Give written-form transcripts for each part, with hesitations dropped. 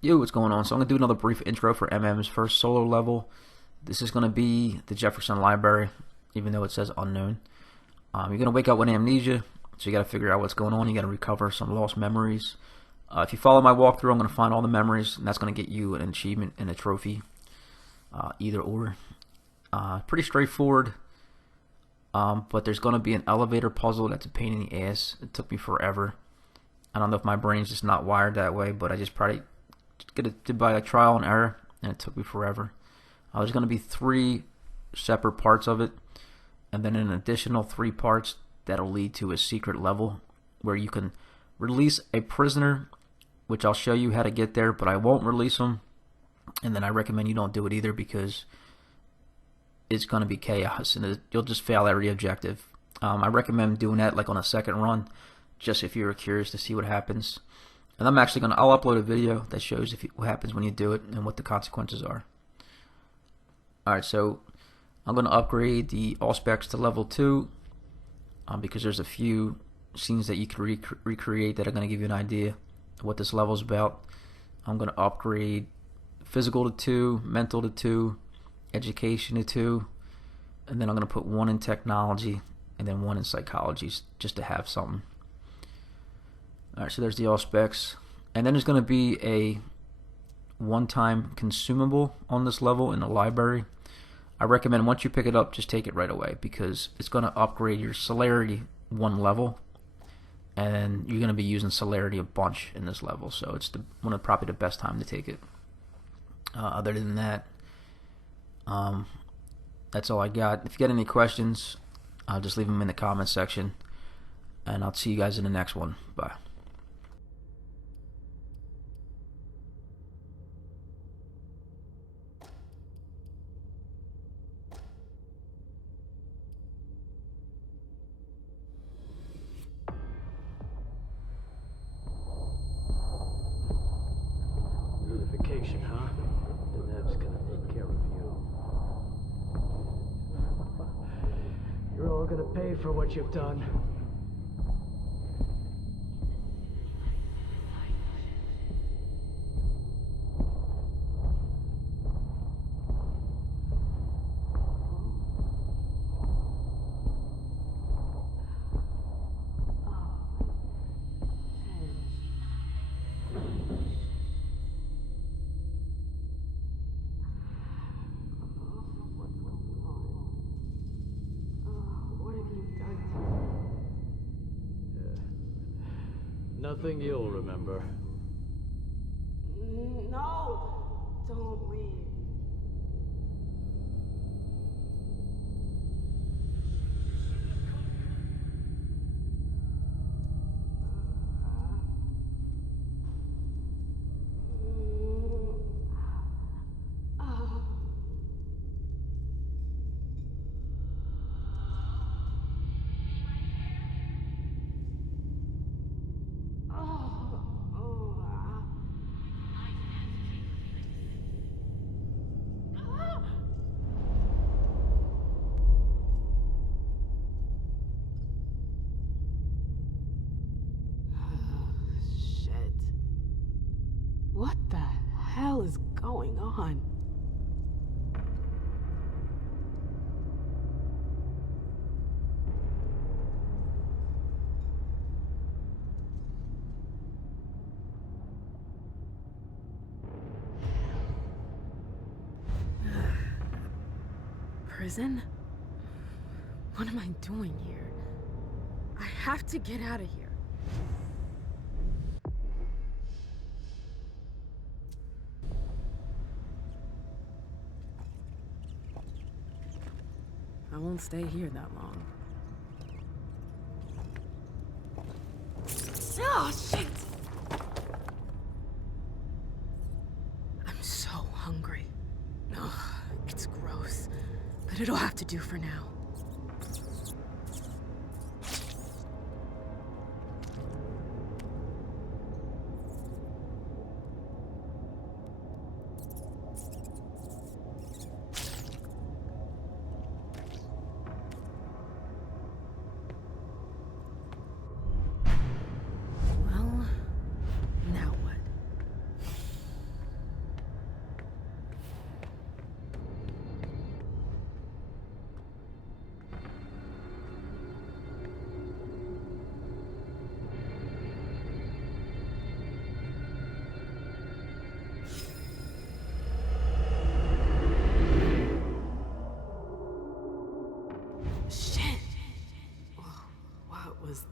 Yo, what's going on? So I'm going to do another brief intro for Emem's first solo level. This is going to be the Jefferson library, even though it says unknown. You're going to wake up with amnesia, so you got to figure out what's going on. You got to recover some lost memories. If you follow my walkthrough, I'm going to find all the memories, and that's going to get you an achievement and a trophy, either or. Pretty straightforward, but there's going to be an elevator puzzle that's a pain in the ass. It took me forever. I don't know if my brain's just not wired that way, but I just probably did by a trial and error, and it took me forever. There's going to be 3 separate parts of it, and then an additional 3 parts that'll lead to a secret level where you can release a prisoner, which I'll show you how to get there, but I won't release them, and then I recommend you don't do it either because it's going to be chaos, and you'll just fail every objective. I recommend doing that like on a second run, just if you're curious to see what happens. And I'll upload a video that shows what happens when you do it and what the consequences are. Alright, so I'm going to upgrade the Auspex to level 2 because there's a few scenes that you can recreate that are going to give you an idea of what this level is about. I'm going to upgrade physical to 2, mental to 2, education to 2, and then I'm going to put 1 in technology and then 1 in psychology just to have something. Alright, so there's the all specs. And then there's going to be a one-time consumable on this level in the library. I recommend once you pick it up, just take it right away because it's going to upgrade your celerity 1 level. And you're going to be using celerity a bunch in this level. So it's probably the best time to take it. Other than that, that's all I got. If you got any questions, just leave them in the comment section. And I'll see you guys in the next one. Bye. Unification, huh? Denev's gonna take care of you. You're all gonna pay for what you've done. Nothing you'll remember. No! Don't leave. What the hell is going on? Prison? What am I doing here? I have to get out of here. I won't stay here that long. Oh, shit! I'm so hungry. Ugh, it's gross, but it'll have to do for now.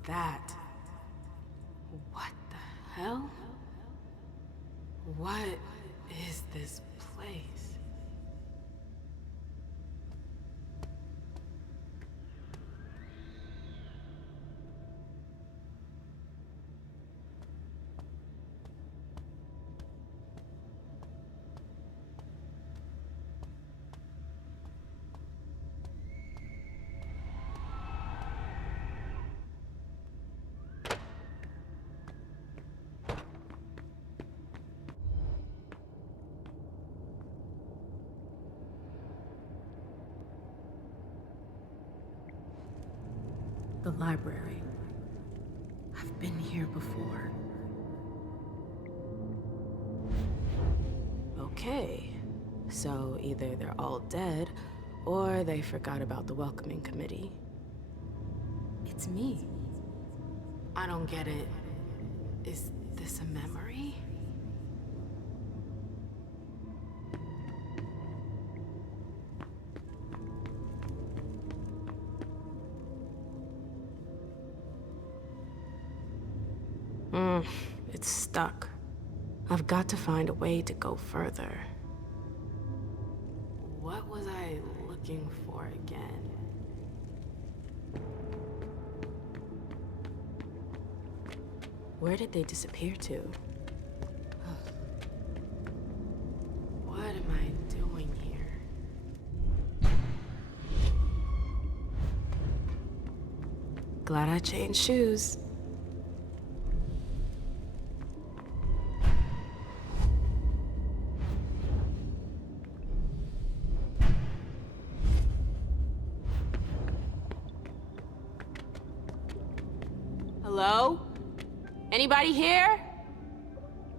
that? What the hell? What is this place? The library. I've been here before. Okay, so either they're all dead, or they forgot about the welcoming committee. It's me. I don't get it. Is this a memory? It's stuck. I've got to find a way to go further. What was I looking for again? Where did they disappear to? What am I doing here? Glad I changed shoes. Hello? Anybody here?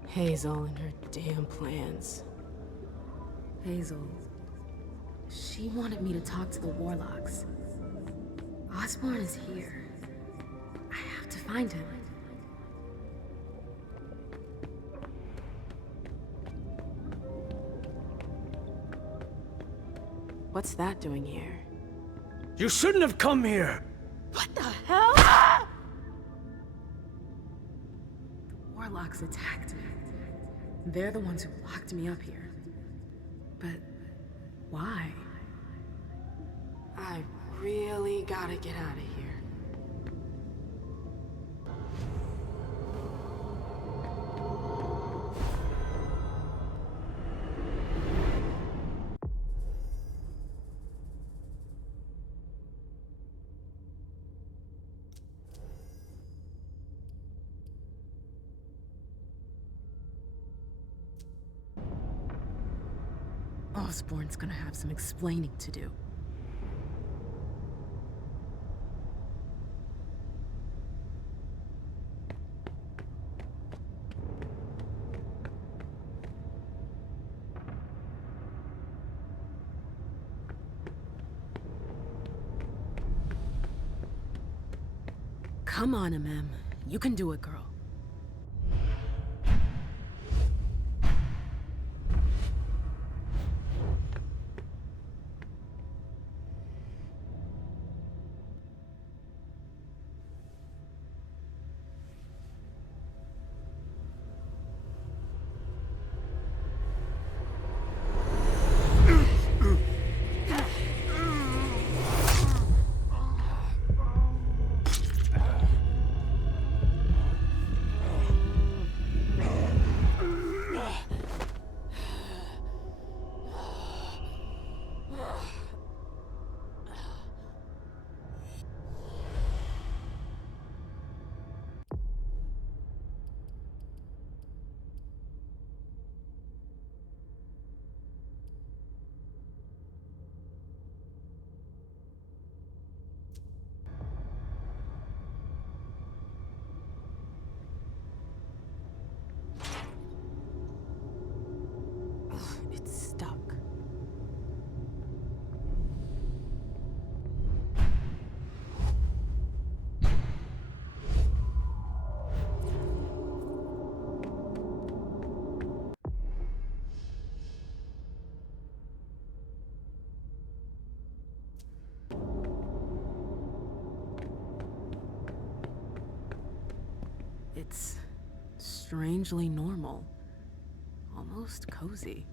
Hazel and her damn plans. Hazel. She wanted me to talk to the Warlocks. Osborn is here. I have to find him. What's that doing here? You shouldn't have come here! What the hell? The Warlocks attacked me. They're the ones who locked me up here. But why? I really gotta get out of here. Osborn's gonna have some explaining to do. Come on, Emem. You can do it, girl. It's strangely normal. Almost cozy.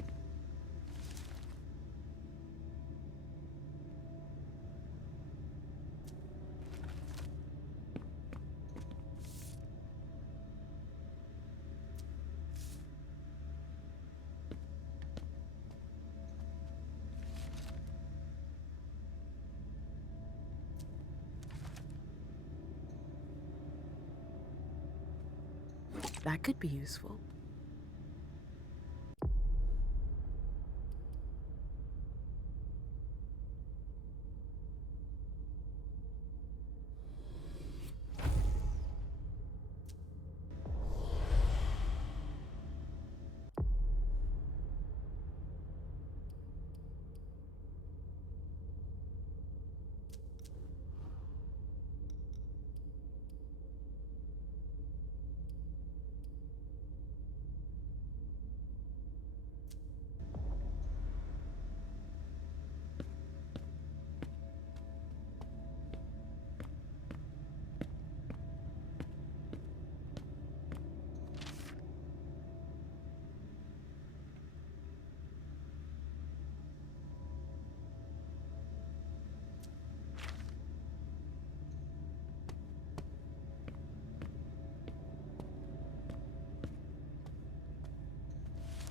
That could be useful.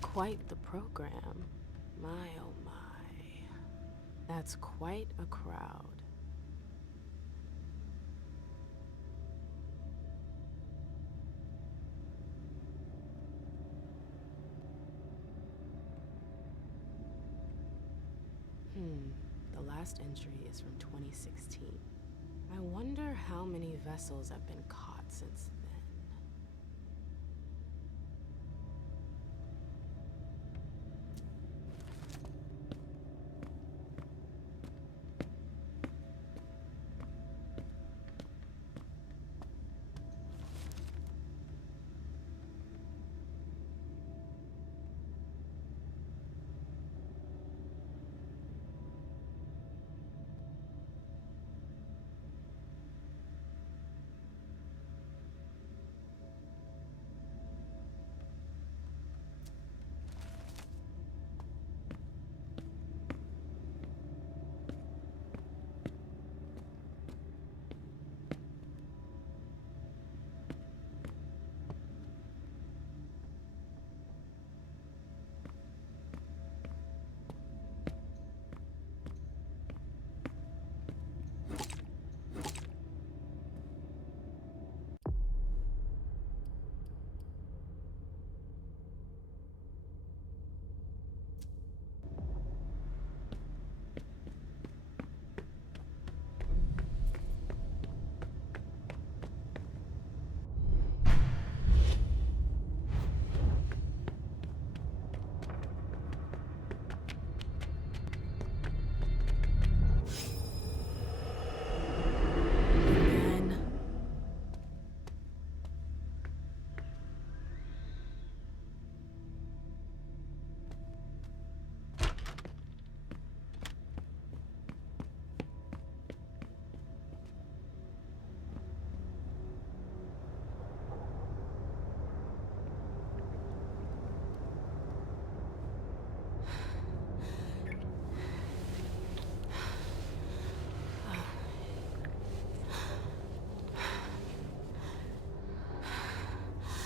Quite the program. My oh my. That's quite a crowd. The last entry is from 2016. I wonder how many vessels have been caught since then.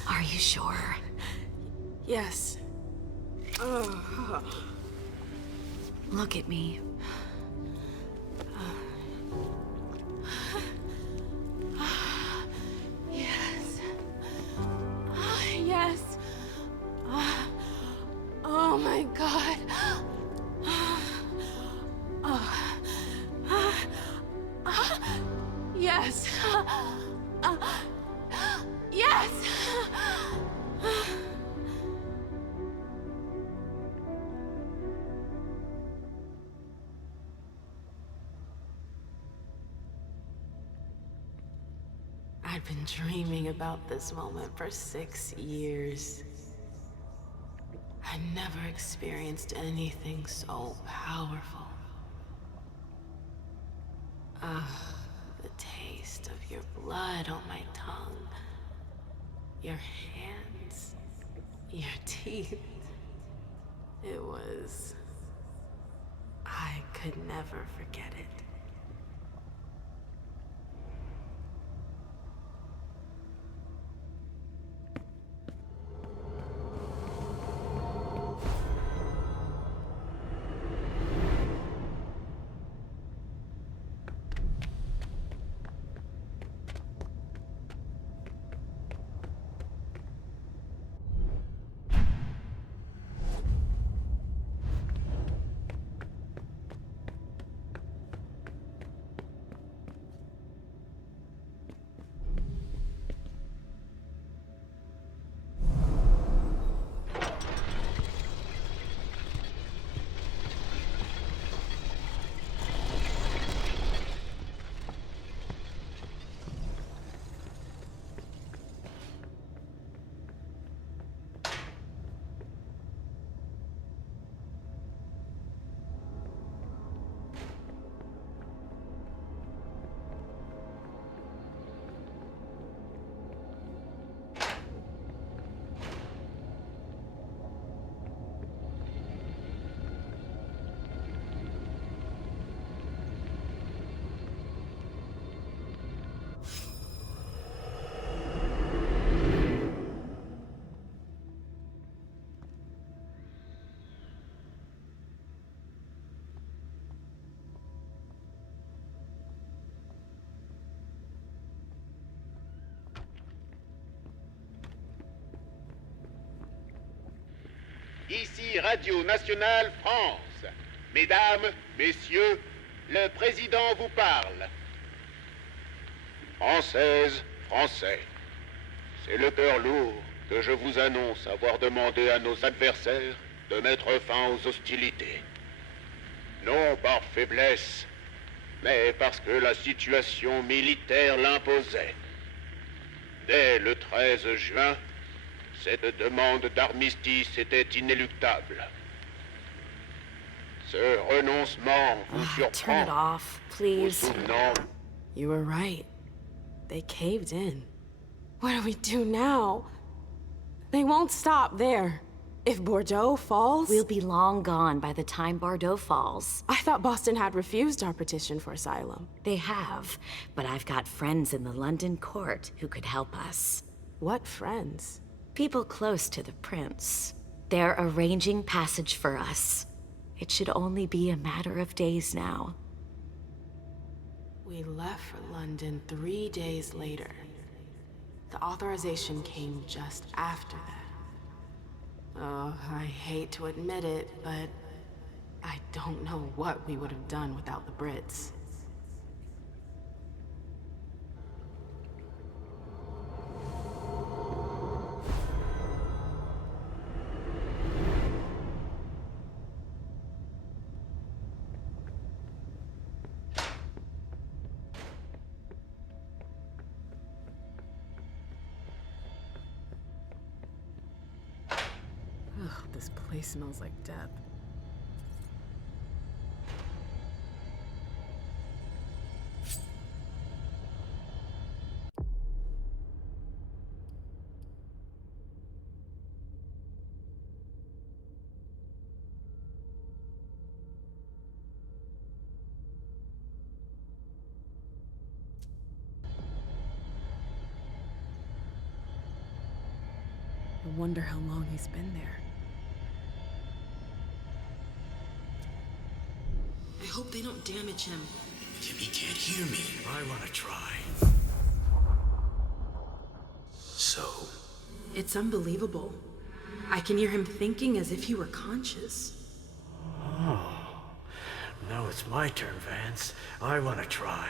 Are you sure? Yes. Look at me. Yes. Yes. Oh my God. Yes. Yes. I'd been dreaming about this moment for 6 years. I never experienced anything so powerful. The taste of your blood on my tongue. Your hands, your teeth. It was... I could never forget it. Ici Radio Nationale France. Mesdames, Messieurs, le président vous parle. Françaises, Français, c'est le cœur lourd que je vous annonce avoir demandé à nos adversaires de mettre fin aux hostilités. Non par faiblesse, mais parce que la situation militaire l'imposait. Dès le 13 juin, cette demande d'armistice était inéluctable. Ce renoncement vous Turn surprend, it off, vous please. souvenant You were right. They caved in. What do we do now? They won't stop there. If Bordeaux falls... We'll be long gone by the time Bordeaux falls. I thought Boston had refused our petition for asylum. They have, but I've got friends in the London court who could help us. What friends? People close to the prince. They're arranging passage for us. It should only be a matter of days now. We left for London 3 days later. The authorization came just after that. Oh, I hate to admit it, but I don't know what we would have done without the Brits. Ugh, this place smells like death. I wonder how long he's been there. I hope they don't damage him. Jimmy can't hear me. I want to try. So, It's unbelievable. I can hear him thinking as if he were conscious. Now it's my turn, Vance. I want to try.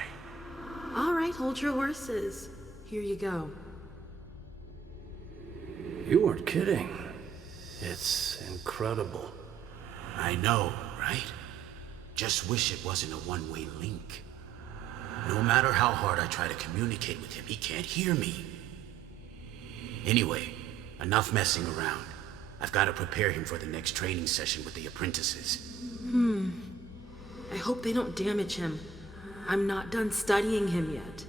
All right, hold your horses. Here you go. You weren't kidding. It's incredible. I know, right? Just wish it wasn't a one-way link. No matter how hard I try to communicate with him, he can't hear me. Anyway, enough messing around. I've got to prepare him for the next training session with the apprentices. I hope they don't damage him. I'm not done studying him yet.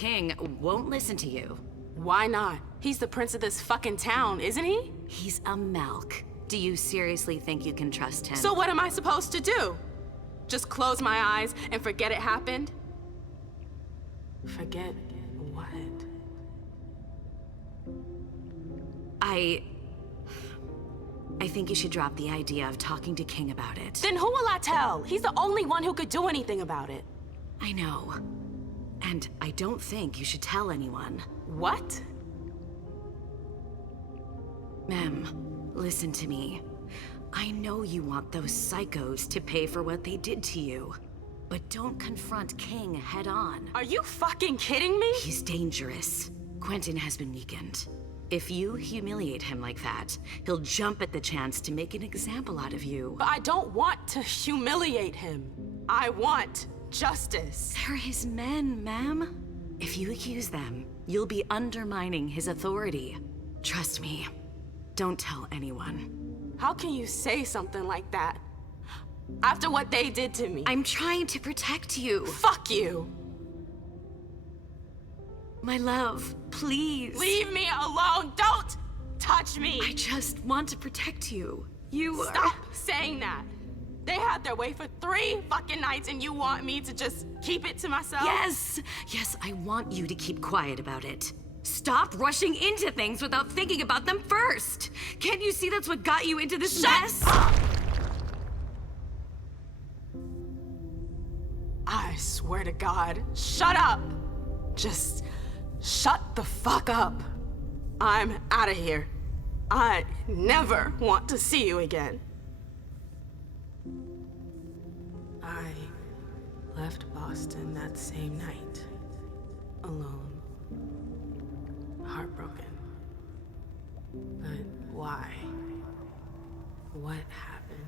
king won't listen to you. Why not? He's the prince of this fucking town, isn't he? He's a Melk. Do you seriously think you can trust him? So what am I supposed to do? Just close my eyes and forget it happened? Forget what? I think you should drop the idea of talking to King about it. Then who will I tell? He's the only one who could do anything about it. I know. And I don't think you should tell anyone. What? Mem, listen to me. I know you want those psychos to pay for what they did to you. But don't confront King head on. Are you fucking kidding me? He's dangerous. Quentin has been weakened. If you humiliate him like that, he'll jump at the chance to make an example out of you. But I don't want to humiliate him. I want justice. They're his men, ma'am. If you accuse them, you'll be undermining his authority. Trust me. Don't tell anyone. How can you say something like that? After what they did to me. I'm trying to protect you. Fuck you. My love, please. Leave me alone. Don't touch me. I just want to protect you. You Stop saying that. They had their way for 3 fucking nights and you want me to just keep it to myself? Yes! Yes, I want you to keep quiet about it. Stop rushing into things without thinking about them first. Can't you see that's what got you into this mess? Up! I swear to God, shut up. Just shut the fuck up. I'm out of here. I never want to see you again. I left Boston that same night, alone, heartbroken. But why? What happened?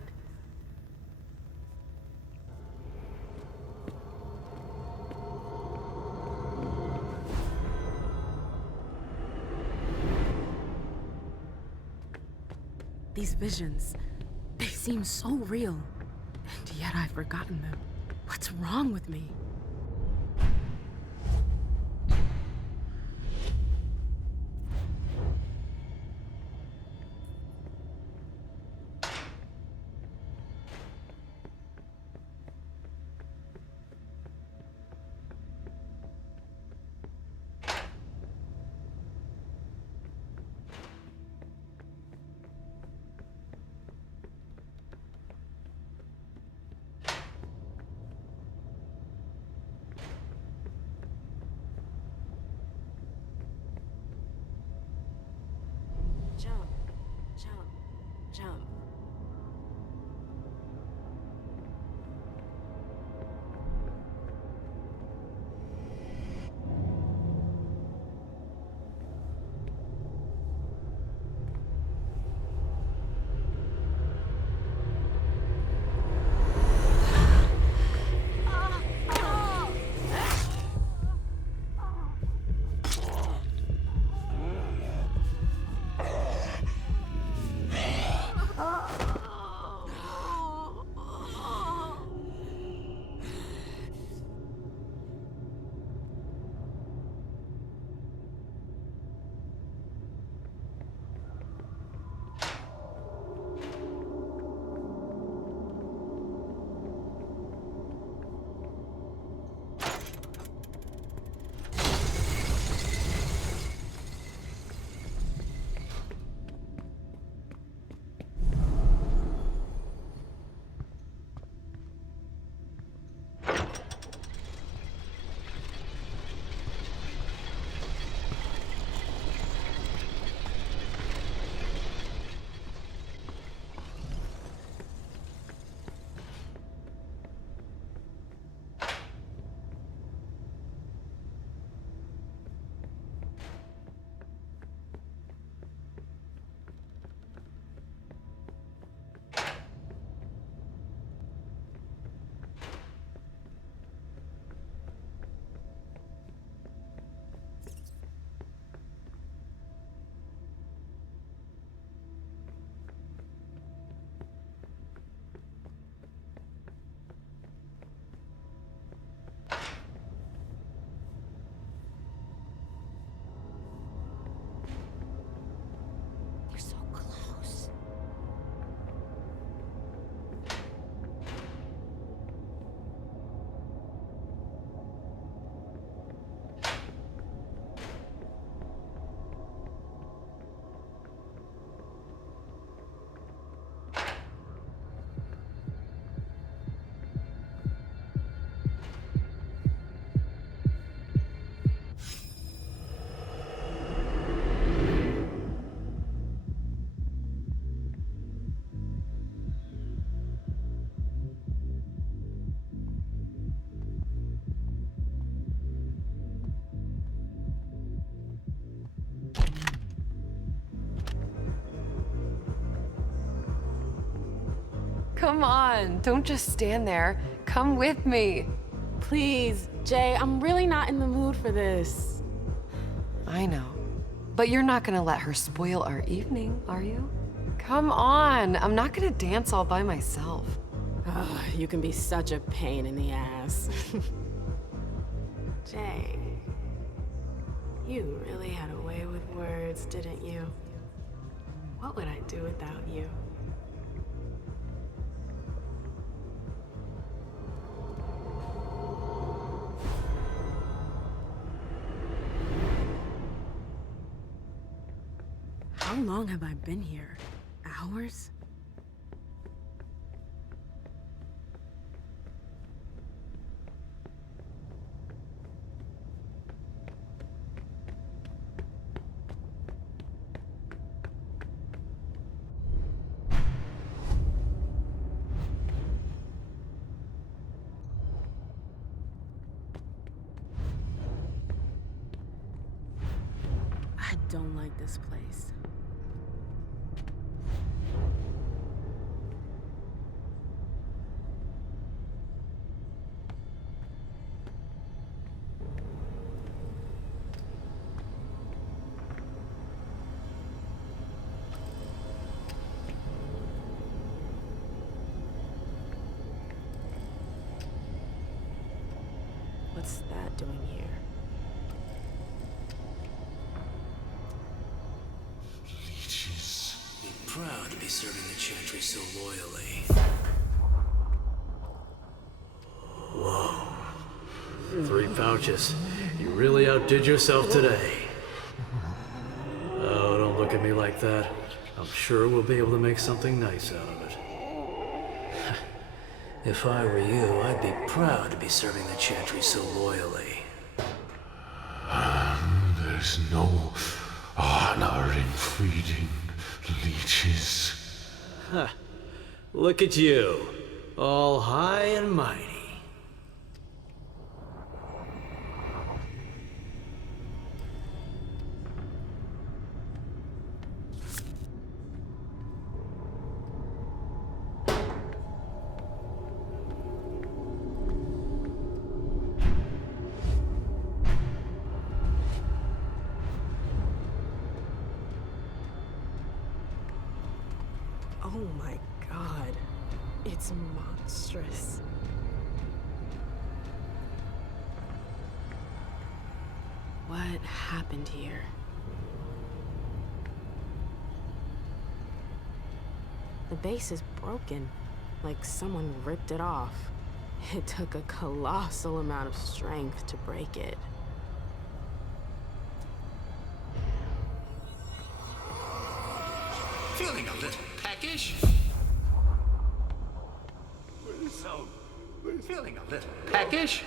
These visions, they seem so real, and yet I've forgotten them. What's wrong with me? Jump, jump, jump. Come on, don't just stand there. Come with me. Please, Jay, I'm really not in the mood for this. I know. But you're not gonna let her spoil our evening, are you? Come on, I'm not gonna dance all by myself. Ugh, you can be such a pain in the ass. Jay, you really had a way with words, didn't you? What would I do without you? How long have I been here? Hours? I don't like this place. What's that doing here? Leeches. Be proud to be serving the Chantry so loyally. Whoa. 3 pouches. You really outdid yourself today. Oh, don't look at me like that. I'm sure we'll be able to make something nice out of it. If I were you, I'd be proud to be serving the Chantry so loyally. There's no honor in feeding leeches. Huh. Look at you, all high and mighty. Oh my god. It's monstrous. What happened here? The base is broken, like someone ripped it off. It took a colossal amount of strength to break it. Feeling a little peckish? Feeling a little peckish?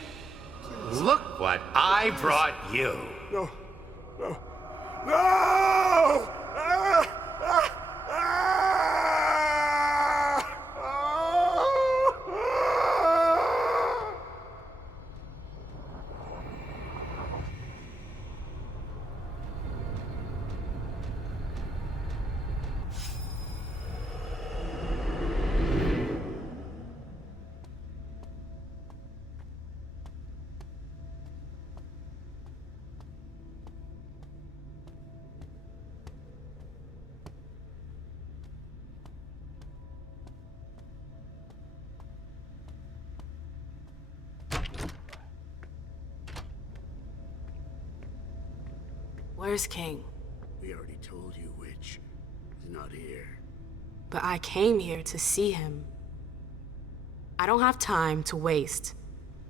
Look what I brought you. No! No! No! Where's King? We already told you which is not here. But I came here to see him. I don't have time to waste.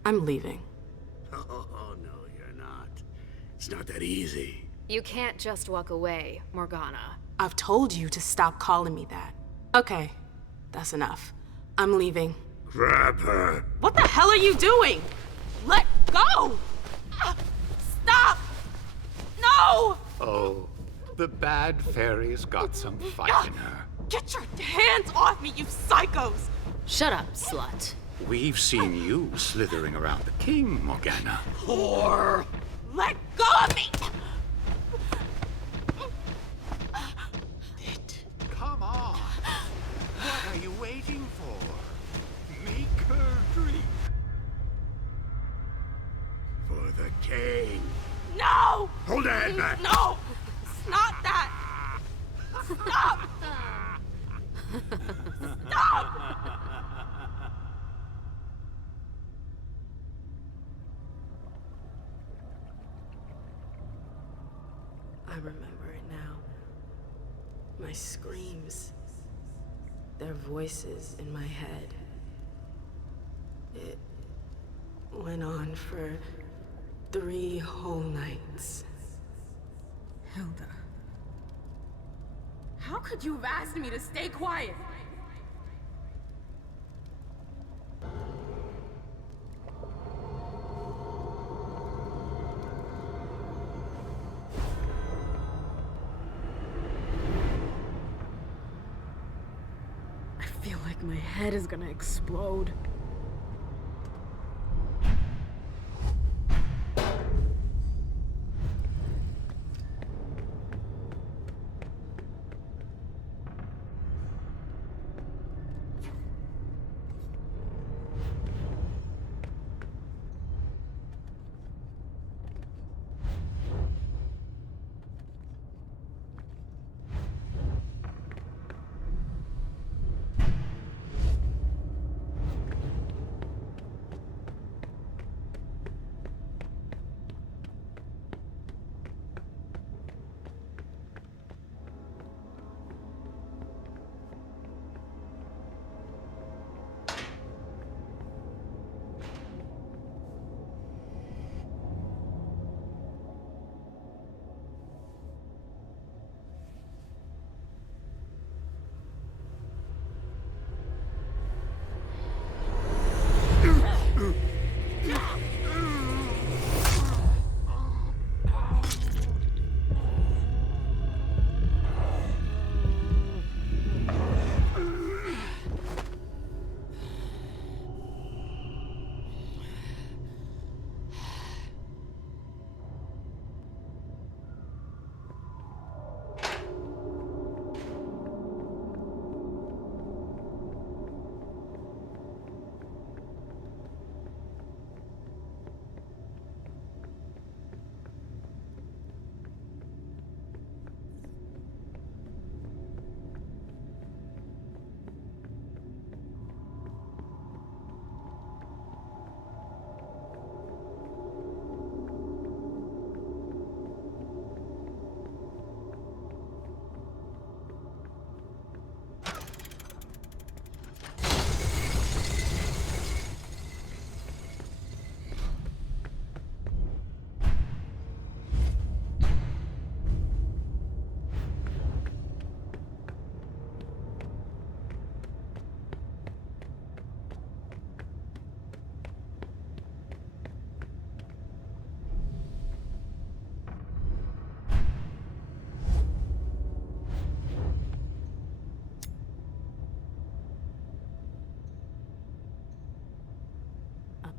I'm leaving. Oh, no, you're not. It's not that easy. You can't just walk away, Morgana. I've told you to stop calling me that. Okay, that's enough. I'm leaving. Grab her. What the hell are you doing? Let go! Ah, stop! No! Oh, the bad fairy's got some fight in her. Get your hands off me, you psychos! Shut up, slut. We've seen you slithering around the king, Morgana. Whore! Let go of me! Come on. What are you waiting for? the head back! No! It's not that! Stop! Stop! I remember it now. My screams. Their voices in my head. It went on for 3 whole nights. Hilda. How could you have asked me to stay quiet? I feel like my head is gonna explode.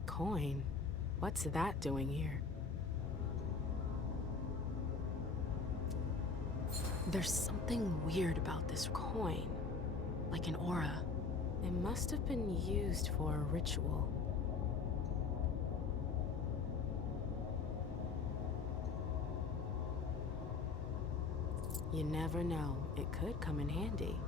Coin? What's that doing here? There's something weird about this coin. Like an aura. It must have been used for a ritual. You never know. It could come in handy.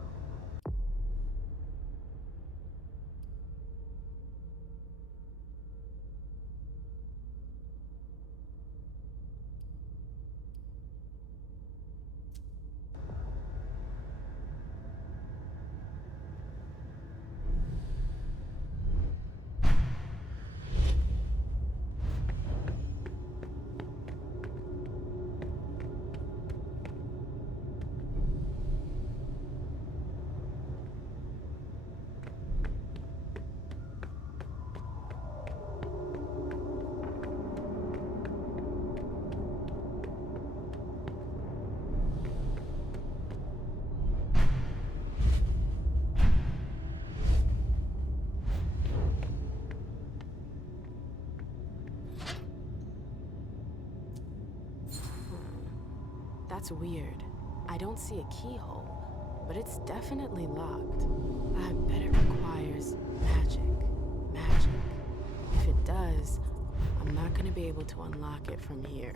That's weird. I don't see a keyhole, but it's definitely locked. I bet it requires magic. Magic. If it does, I'm not gonna be able to unlock it from here.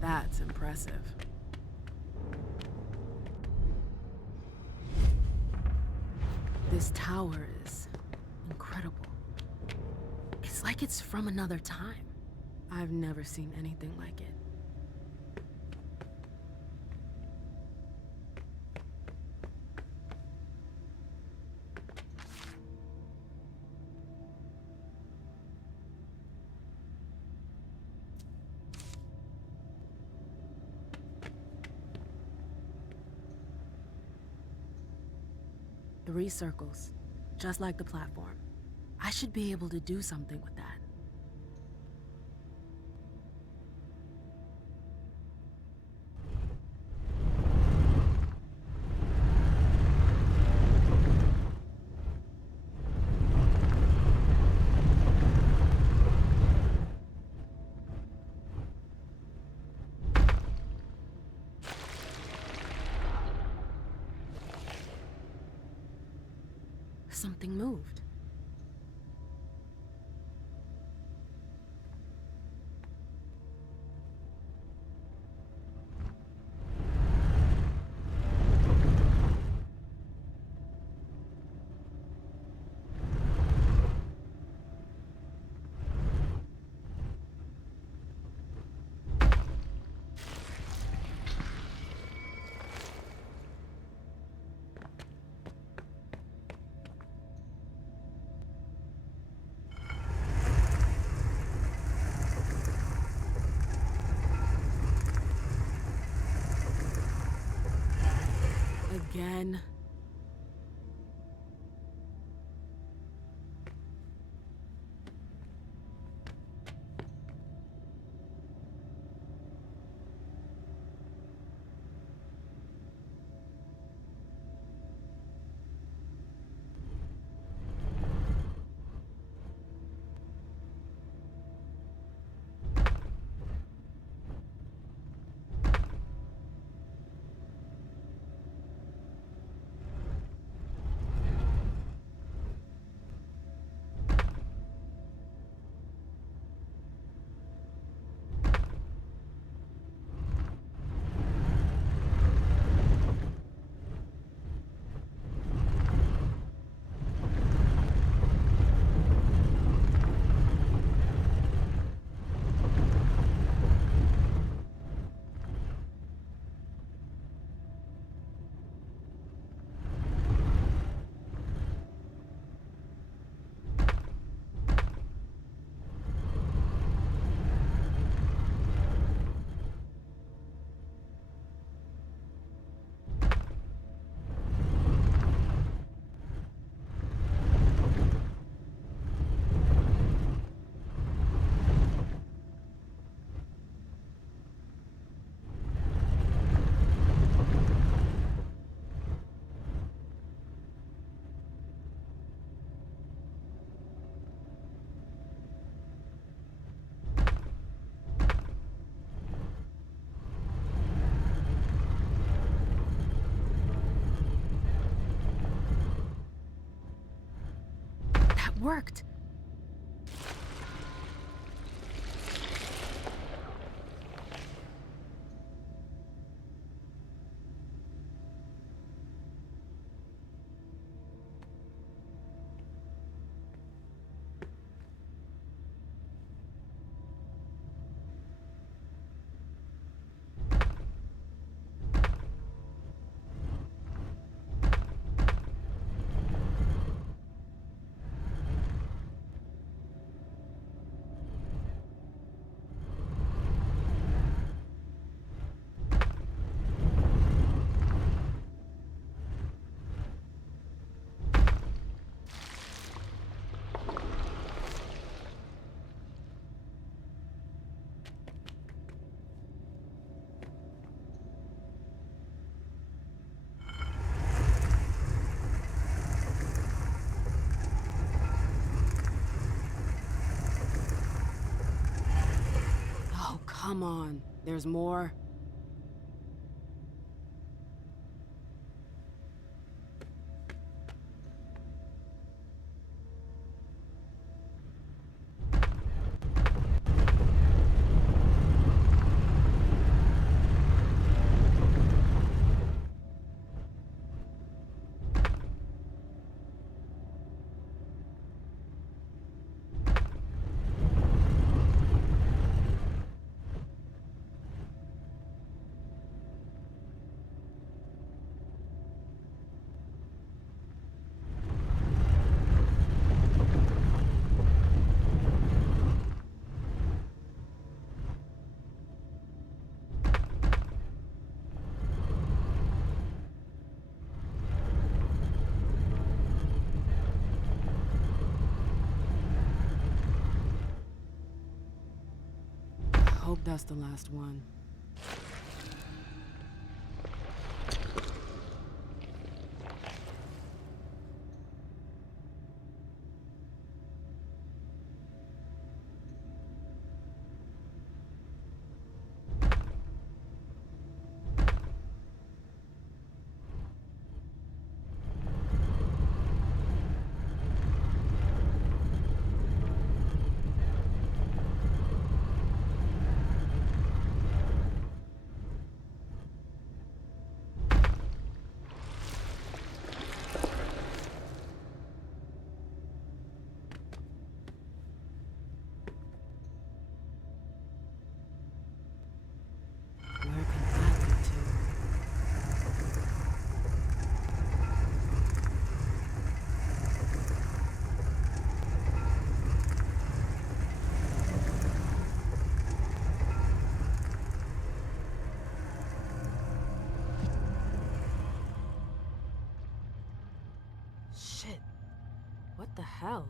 That's impressive. This tower is incredible. It's like it's from another time. I've never seen anything like it. Three circles, just like the platform. I should be able to do something with that. Something moved. Again. Worked. Come on, there's more. hope that's the last one. Where can that lead to? Shit. What the hell?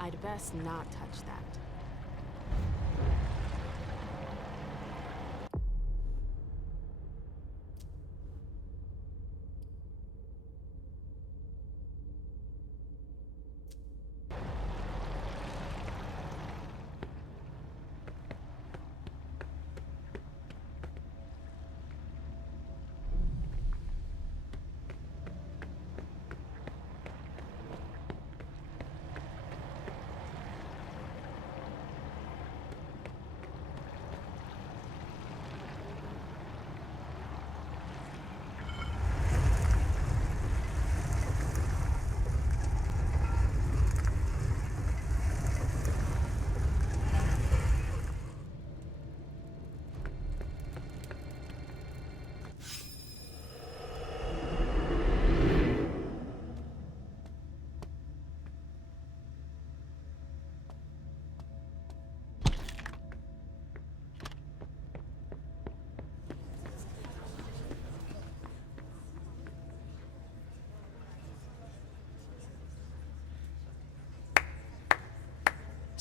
I'd best not touch that.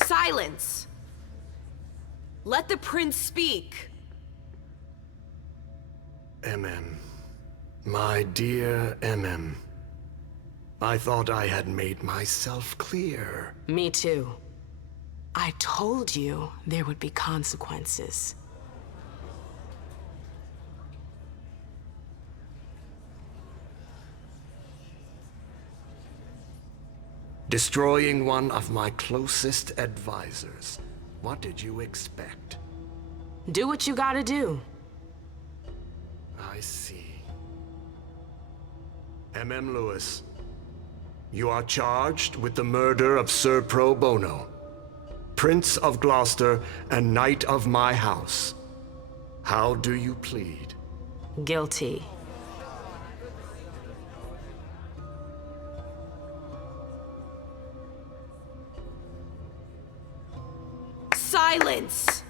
Silence! Let the prince speak! Emem. My dear Emem. I thought I had made myself clear. Me too. I told you there would be consequences. Destroying one of my closest advisors. What did you expect? Do what you gotta do. I see. Emem Lewis, you are charged with the murder of Sir Pro Bono, Prince of Gloucester and Knight of my house. How do you plead? Guilty. Silence!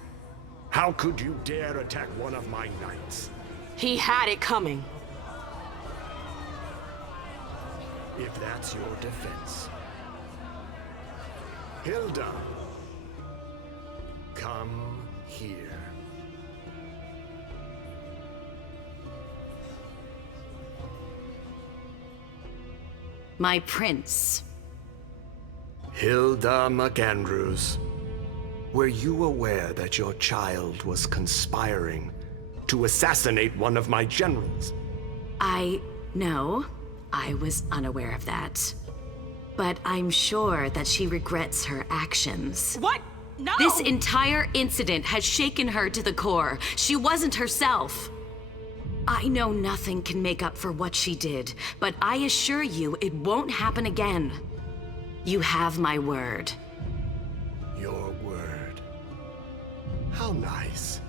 How could you dare attack one of my knights? He had it coming. If that's your defense. Hilda, come here. My prince. Hilda McAndrews, were you aware that your child was conspiring to assassinate one of my generals? No, I was unaware of that. But I'm sure that she regrets her actions. What? No! This entire incident has shaken her to the core. She wasn't herself. I know nothing can make up for what she did, but I assure you it won't happen again. You have my word. Your word. How nice.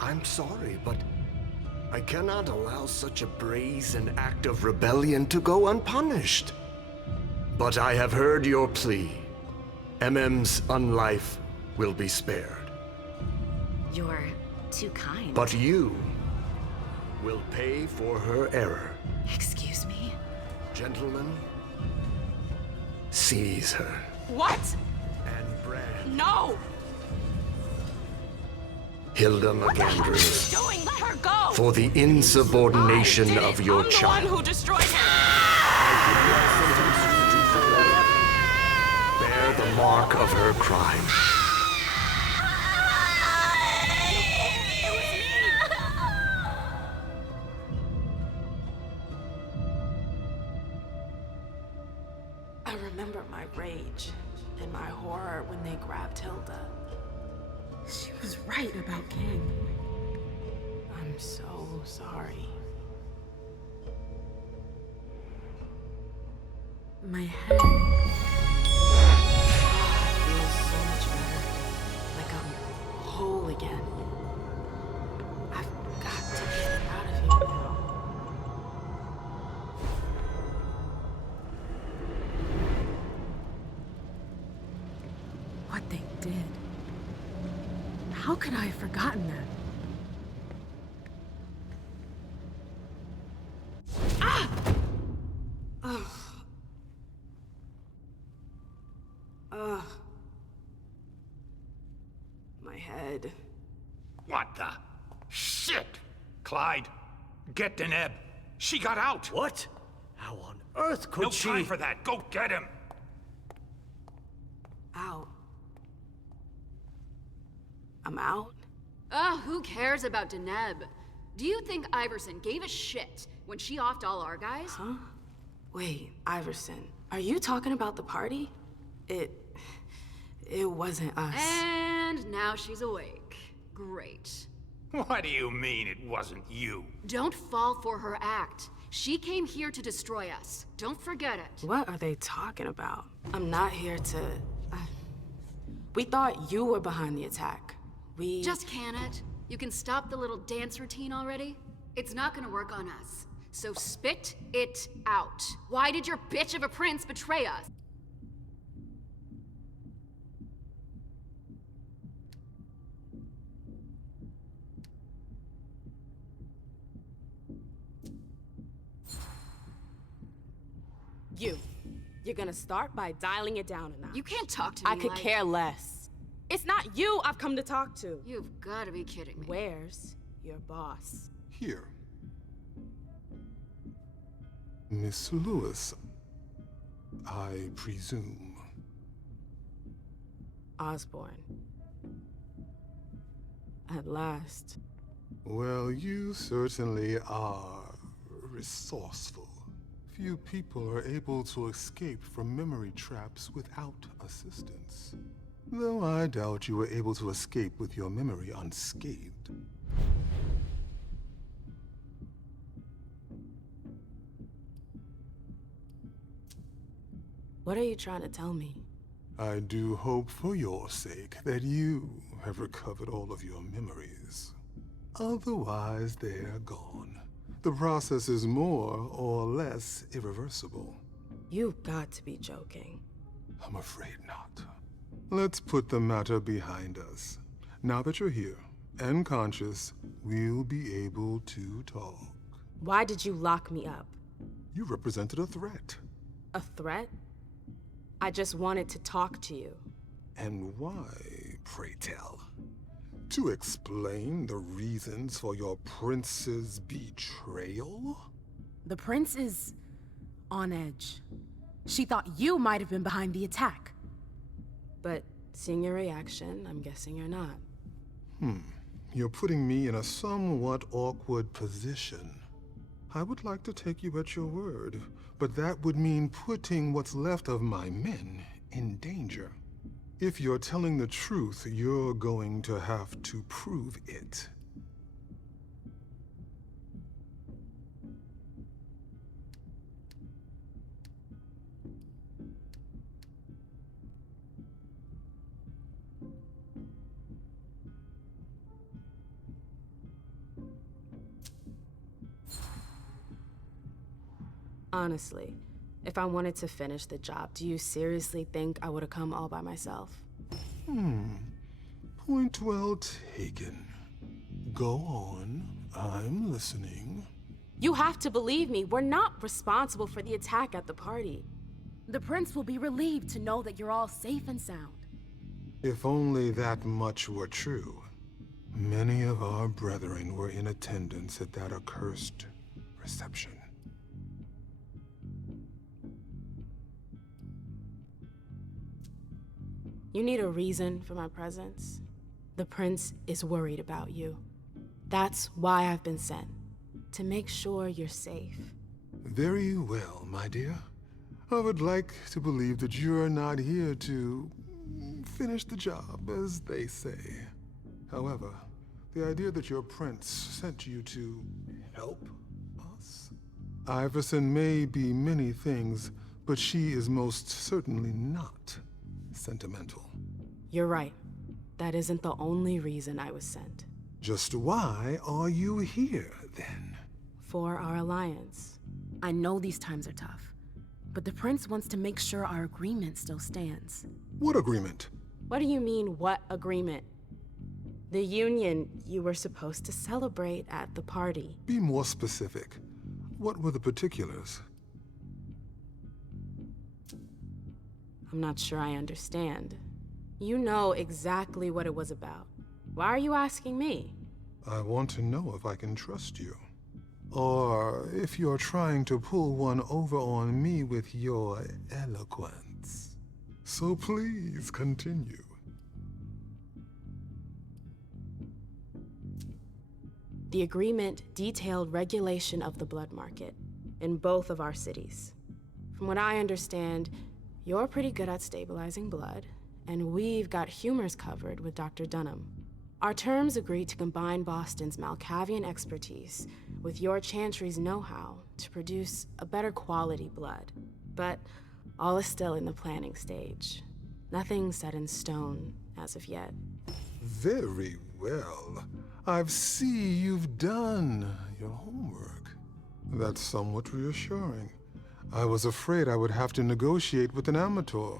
I'm sorry, but I cannot allow such a brazen act of rebellion to go unpunished. But I have heard your plea. Emem's unlife will be spared. You're too kind. But you will pay for her error. Excuse me? Gentlemen, seize her. What? And brand No! Hilda What are you McAndrews doing? Let her go! for the insubordination I did of it. your I'm child. the one who destroyed her! Bear the mark of her crime. I remember my rage and my horror when they grabbed Hilda. She was right about King. I'm so sorry. My head feels so much better. Like I'm whole again. I've got to get out of here now. What they did. How could I have forgotten that? Ah! Ugh. Ugh. My head. What the? Shit! Clyde, get Deneb. She got out. What? How on earth could No she? time for that. Go get him. Out. I'm out? Ugh, who cares about Deneb? Do you think Iverson gave a shit when she offed all our guys? Huh? Wait, Iverson, are you talking about the party? It wasn't us. And now she's awake. Great. What do you mean it wasn't you? Don't fall for her act. She came here to destroy us. Don't forget it. What are they talking about? I'm not here to... We thought you were behind the attack. We... Just can it? You can stop the little dance routine already? It's not gonna work on us. So spit it out. Why did your bitch of a prince betray us? You're gonna start by dialing it down a notch. You can't talk to me I could like... care less. It's not you I've come to talk to. You've gotta be kidding me. Where's your boss? Here. Miss Lewis, I presume. Osborne. At last. Well, you certainly are resourceful. Few people are able to escape from memory traps without assistance. Though I doubt you were able to escape with your memory unscathed. What are you trying to tell me? I do hope for your sake that you have recovered all of your memories. Otherwise, they're gone. The process is more or less irreversible. You've got to be joking. I'm afraid not. Let's put the matter behind us. Now that you're here and conscious, we'll be able to talk. Why did you lock me up? You represented a threat. A threat? I just wanted to talk to you. And why, pray tell? To explain the reasons for your prince's betrayal? The prince is on edge. She thought you might have been behind the attack. But seeing your reaction, I'm guessing you're not. You're putting me in a somewhat awkward position. I would like to take you at your word, but that would mean putting what's left of my men in danger. If you're telling the truth, you're going to have to prove it. Honestly, if I wanted to finish the job, do you seriously think I would have come all by myself? Point well taken. Go on. I'm listening. You have to believe me. We're not responsible for the attack at the party. The prince will be relieved to know that you're all safe and sound. If only that much were true. Many of our brethren were in attendance at that accursed reception. You need a reason for my presence. The prince is worried about you. That's why I've been sent. To make sure you're safe. Very well, my dear. I would like to believe that you are not here to finish the job, as they say. However, the idea that your prince sent you to help us? Iverson may be many things, but she is most certainly not sentimental. You're right. That isn't the only reason I was sent. Just why are you here, then? For our alliance. I know these times are tough, but the prince wants to make sure our agreement still stands. What agreement? What do you mean, what agreement? The union you were supposed to celebrate at the party. Be more specific. What were the particulars? I'm not sure I understand. You know exactly what it was about. Why are you asking me? I want to know if I can trust you. Or if you're trying to pull one over on me with your eloquence. So please continue. The agreement detailed regulation of the blood market in both of our cities. From what I understand, you're pretty good at stabilizing blood, and we've got humors covered with Dr. Dunham. Our terms agree to combine Boston's Malkavian expertise with your Chantry's know-how to produce a better quality blood. But all is still in the planning stage. Nothing set in stone as of yet. Very well. I see you've done your homework. That's somewhat reassuring. I was afraid I would have to negotiate with an amateur.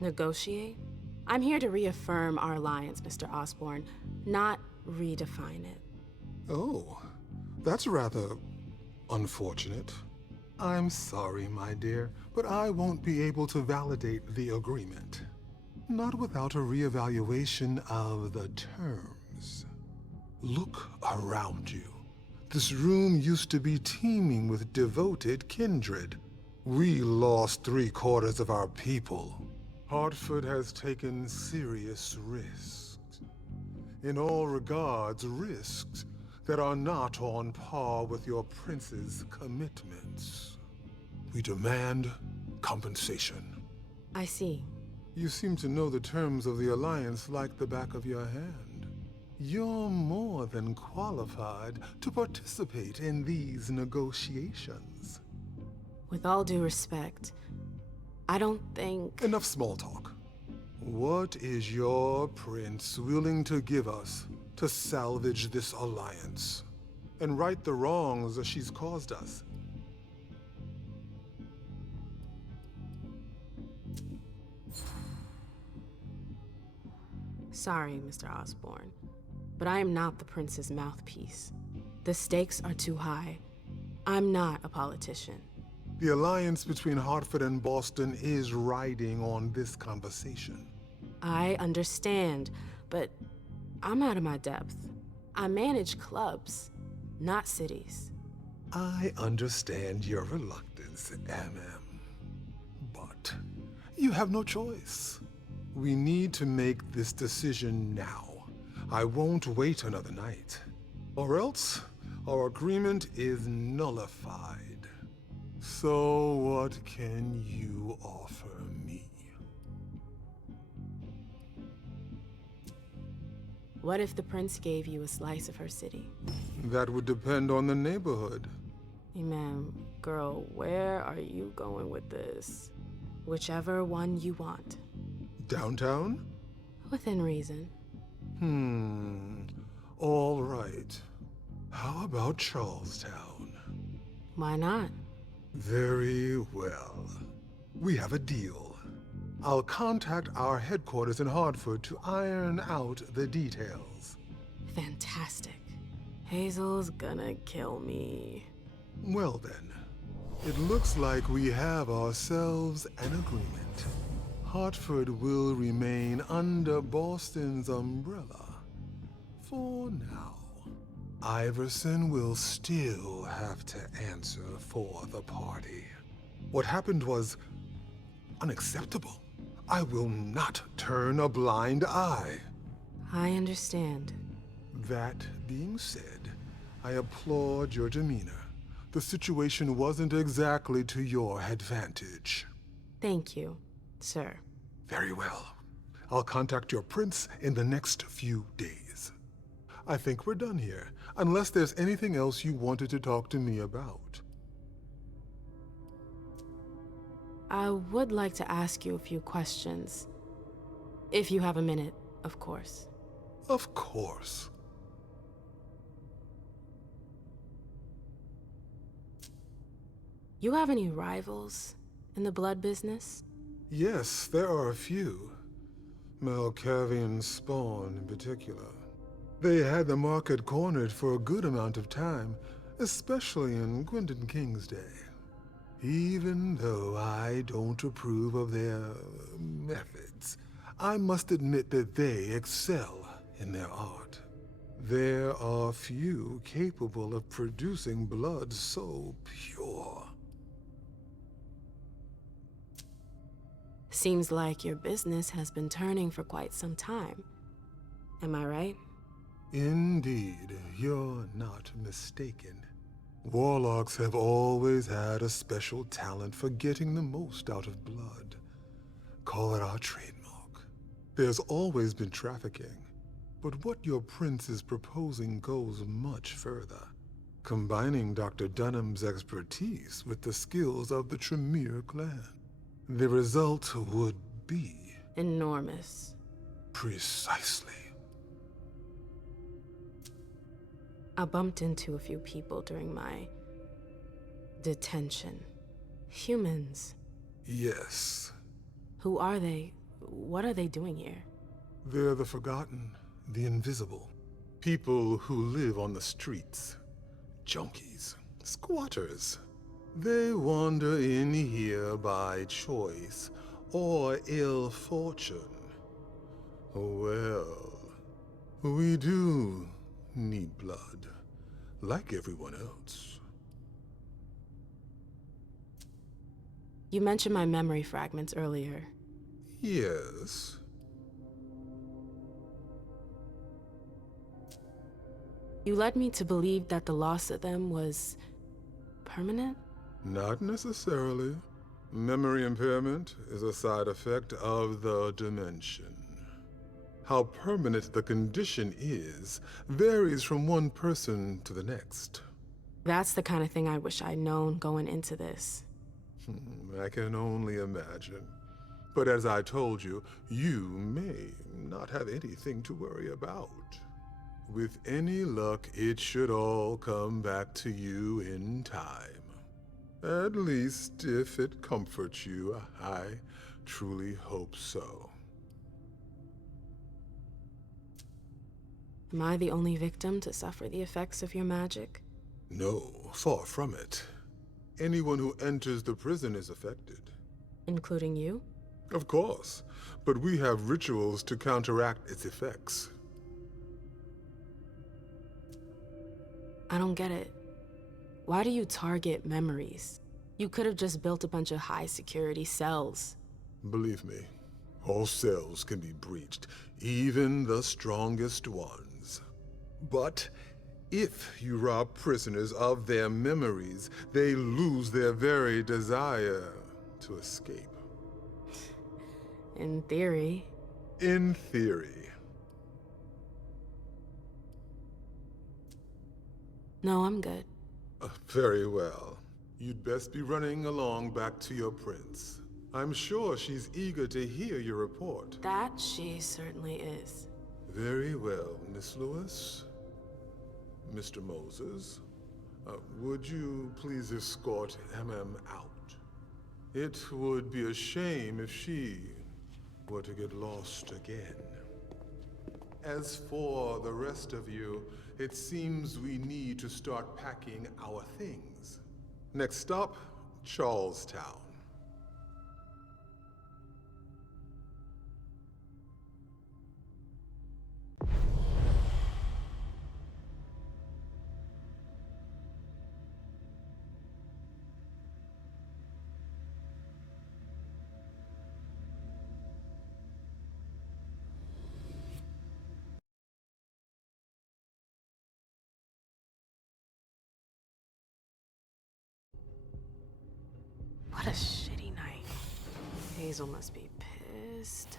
Negotiate? I'm here to reaffirm our alliance, Mr. Osborn, not redefine it. Oh, that's rather unfortunate. I'm sorry, my dear, but I won't be able to validate the agreement. Not without a reevaluation of the terms. Look around you. This room used to be teeming with devoted kindred. We lost 3/4 of our people. Hartford has taken serious risks. In all regards, risks that are not on par with your prince's commitments. We demand compensation. I see. You seem to know the terms of the alliance like the back of your hand. You're more than qualified to participate in these negotiations. With all due respect, I don't think... Enough small talk. What is your prince willing to give us to salvage this alliance and right the wrongs that she's caused us? Sorry, Mr. Osborn, but I am not the prince's mouthpiece. The stakes are too high. I'm not a politician. The alliance between Hartford and Boston is riding on this conversation. I understand, but I'm out of my depth. I manage clubs, not cities. I understand your reluctance, Emem. But you have no choice. We need to make this decision now. I won't wait another night. Or else, our agreement is nullified. So what can you offer me? What if the prince gave you a slice of her city? That would depend on the neighborhood. Emem, girl, where are you going with this? Whichever one you want. Downtown? Within reason. All right. How about Charlestown? Why not? Very well. We have a deal. I'll contact our headquarters in Hartford to iron out the details. Fantastic. Hazel's gonna kill me. Well then, it looks like we have ourselves an agreement. Hartford will remain under Boston's umbrella for now. Iverson will still have to answer for the party. What happened was unacceptable. I will not turn a blind eye. I understand. That being said, I applaud your demeanor. The situation wasn't exactly to your advantage. Thank you, sir. Very well. I'll contact your prince in the next few days. I think we're done here, unless there's anything else you wanted to talk to me about. I would like to ask you a few questions. If you have a minute, of course. Of course. You have any rivals in the blood business? Yes, there are a few. Malkavian Spawn in particular. They had the market cornered for a good amount of time, especially in Gwendon King's day. Even though I don't approve of their methods, I must admit that they excel in their art. There are few capable of producing blood so pure. Seems like your business has been turning for quite some time. Am I right? Indeed, you're not mistaken. Warlocks have always had a special talent for getting the most out of blood. Call it our trademark. There's always been trafficking, but what your prince is proposing goes much further, combining Dr. Dunham's expertise with the skills of the Tremere clan. The result would be... enormous. Precisely. I bumped into a few people during my detention. Humans. Yes. Who are they? What are they doing here? They're the forgotten, the invisible. People who live on the streets. Junkies. Squatters. They wander in here by choice or ill fortune. Well, we do need blood, like everyone else. You mentioned my memory fragments earlier. Yes. You led me to believe that the loss of them was permanent? Not necessarily. Memory impairment is a side effect of the dimension. How permanent the condition is varies from one person to the next. That's the kind of thing I wish I'd known going into this. I can only imagine. But as I told you, you may not have anything to worry about. With any luck, it should all come back to you in time. At least, if it comforts you, I truly hope so. Am I the only victim to suffer the effects of your magic? No, far from it. Anyone who enters the prison is affected. Including you? Of course, but we have rituals to counteract its effects. I don't get it. Why do you target memories? You could have just built a bunch of high-security cells. Believe me, all cells can be breached, even the strongest ones. But if you rob prisoners of their memories, they lose their very desire to escape. In theory. In theory. No, I'm good. Very well. You'd best be running along back to your prince. I'm sure she's eager to hear your report. That she certainly is. Very well, Miss Lewis. Mr. Moses. Would you please escort Emem out? It would be a shame if she were to get lost again. As for the rest of you, it seems we need to start packing our things. Next stop, Charlestown. What a shitty night. Hazel must be pissed.